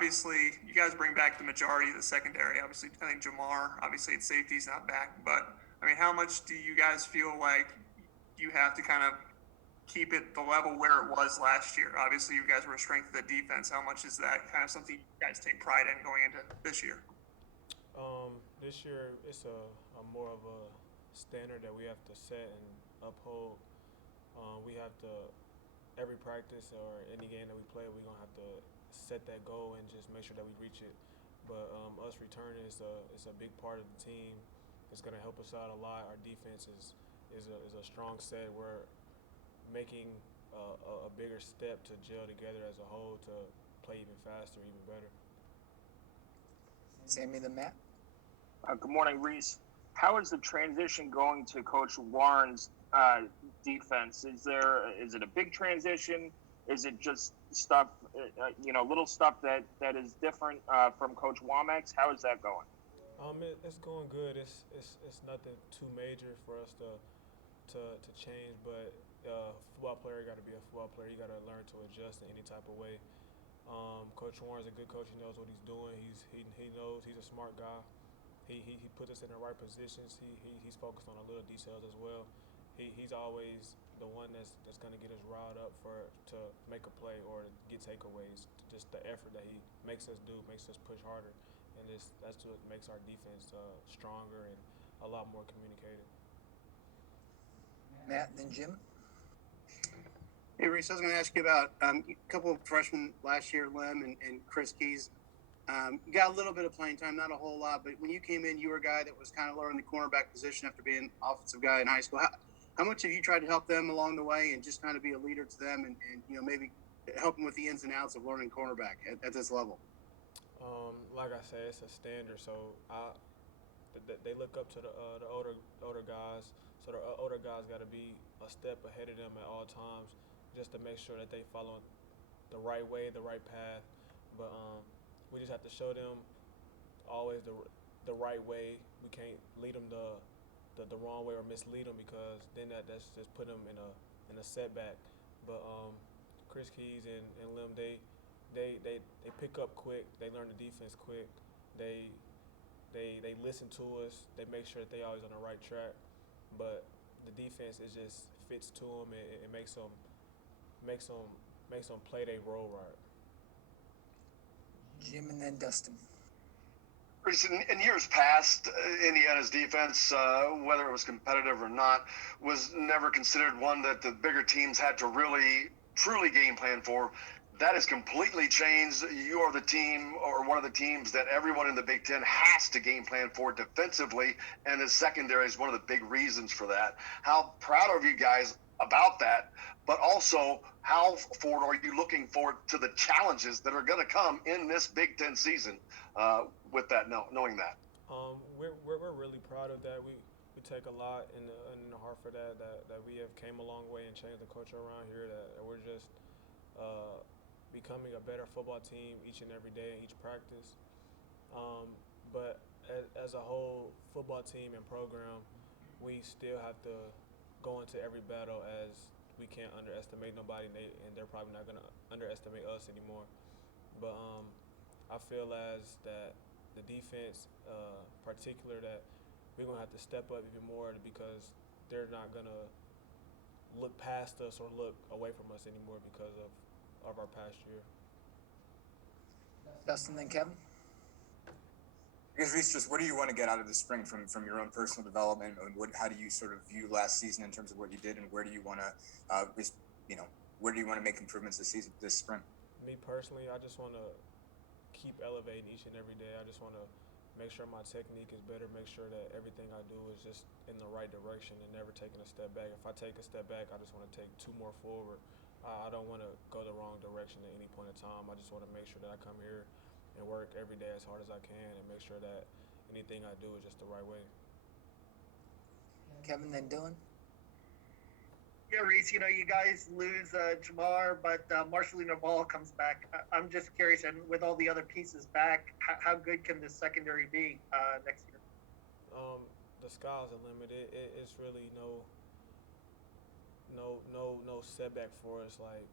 obviously, you guys bring back the majority of the secondary. Obviously, I think Jamar, obviously, at safety's not back. But, I mean, how much do you guys feel like you have to kind of keep it the level where it was last year? Obviously, you guys were a strength of the defense. How much is that kind of something you guys take pride in going into this year? This year, it's a more of a standard that we have to set and uphold. We have to every practice or any game that we play, we're gonna have to set that goal and just make sure that we reach it. But us returning is a big part of the team. It's gonna help us out a lot. Our defense is a strong set. We're making a bigger step to gel together as a whole to play even faster, even better. Sammy the Matt. Good morning, Reese. How is the transition going to Coach Warren's defense? Is it a big transition? Is it just stuff, little stuff that is different from Coach Womack's? How is that going? It's going good. It's nothing too major for us to change, but football player got to be a football player. You got to learn to adjust in any type of way. Coach Warren's a good coach. He knows what he's doing. He knows he's a smart guy. He puts us in the right positions. He's focused on the little details as well. He's always the one that's going to get us riled up to make a play or get takeaways. Just the effort that he makes us do makes us push harder, and that's what makes our defense stronger and a lot more communicated. Matt, then Jim. Hey, Reese, I was going to ask you about a couple of freshmen last year, Lem and Chris Keys. You got a little bit of playing time, not a whole lot, but when you came in, you were a guy that was kind of learning the cornerback position after being an offensive guy in high school. How much have you tried to help them along the way and just kind of be a leader to them and maybe help them with the ins and outs of learning cornerback at this level? Like I said, it's a standard, so they look up to the older guys. So the older guys got to be a step ahead of them at all times, just to make sure that they follow the right way, the right path. But we just have to show them always the right way. We can't lead them the wrong way or mislead them, because then that's just put them in a setback. But Chris Keys and Lim, they pick up quick. They learn the defense quick. They listen to us. They make sure that they always on the right track. But the defense just fits to them. It makes them play their role right. Jim and then Dustin. In years past, Indiana's defense, whether it was competitive or not, was never considered one that the bigger teams had to really, truly game plan for. That has completely changed. You are the team, or one of the teams, that everyone in the Big Ten has to game plan for defensively, and the secondary is one of the big reasons for that. How proud are you guys about that? But also, how forward are you looking forward to the challenges that are going to come in this Big Ten season with that, knowing that? We're really proud of that. We take a lot in the heart for that we have came a long way and changed the culture around here, that we're just becoming a better football team each and every day in each practice. But as a whole football team and program, we still have to go into every battle as we can't underestimate nobody, and they're probably not going to underestimate us anymore. But I feel as that the defense, particular, that we're going to have to step up even more, because they're not going to look past us or look away from us anymore because of our past year. Dustin, then Kevin. I guess, Reese, just what do you want to get out of the spring from your own personal development, and how do you sort of view last season in terms of what you did, and where do you want to, where do you want to make improvements this spring? Me personally, I just want to keep elevating each and every day. I just want to make sure my technique is better, make sure that everything I do is just in the right direction and never taking a step back. If I take a step back, I just want to take two more forward. I don't want to go the wrong direction at any point in time. I just want to make sure that I come here and work every day as hard as I can and make sure that anything I do is just the right way. Kevin, then Dylan. Yeah, Reese, you guys lose Jamar, but Marcelino Ball comes back. I'm just curious, and with all the other pieces back, how good can this secondary be next year? The sky's the limit. It's really no setback for us. Like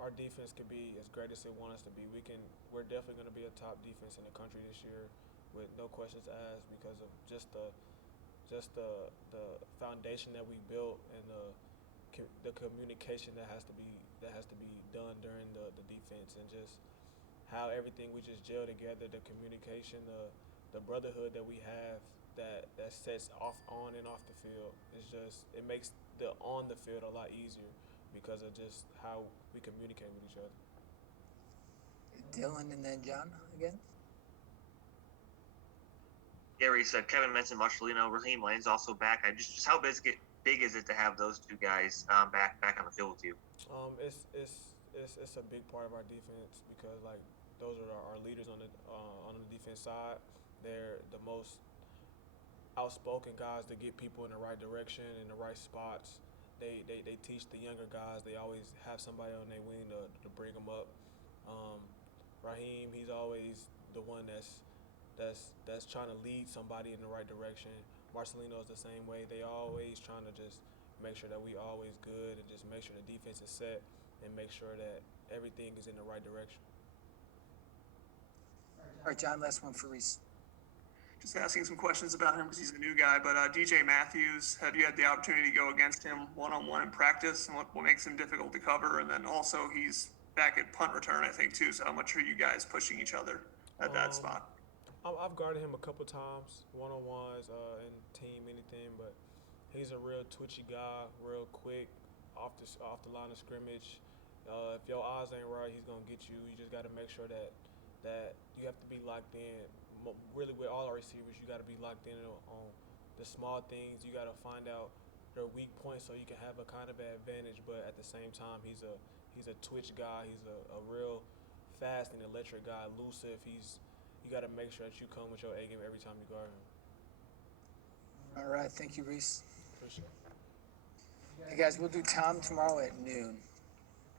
our defense can be as great as they want us to be. We're definitely going to be a top defense in the country this year, with no questions asked, because of just the foundation that we built, and the communication that has to be done during the defense, and just how everything we just gel together, the communication, the brotherhood that we have, that sets off on and off the field. It makes the on the field a lot easier because of just how we communicate with each other. Dylan and then John again. Gary said Kevin mentioned Marcelino. Raheem Lane's also back. Just how big is it to have those two guys back on the field with you? It's a big part of our defense, because like those are our leaders on the defense side. They're the most outspoken guys to get people in the right direction, in the right spots. They teach the younger guys. They always have somebody on their wing to bring them up. Raheem, he's always the one that's trying to lead somebody in the right direction. Marcelino is the same way. They always trying to just make sure that we always good, and just make sure the defense is set, and make sure that everything is in the right direction. All right, John, last one for Reese. Just asking some questions about him because he's a new guy, but DJ Matthews, have you had the opportunity to go against him one-on-one in practice, and what makes him difficult to cover? And then also he's back at punt return, I think, too, so how much are you guys pushing each other at that spot? I've guarded him a couple times, one-on-ones, in team, anything, but he's a real twitchy guy, real quick, off the line of scrimmage. If your eyes ain't right, he's gonna get you. You just got to make sure that you have to be locked in. Really, with all our receivers, you got to be locked in on the small things. You got to find out their weak points so you can have a kind of advantage. But at the same time, he's a twitch guy. He's a real fast and electric guy, elusive. You got to make sure that you come with your A game every time you guard him. All right, thank you, Reese. Appreciate it. Hey guys, we'll do Tom tomorrow at noon.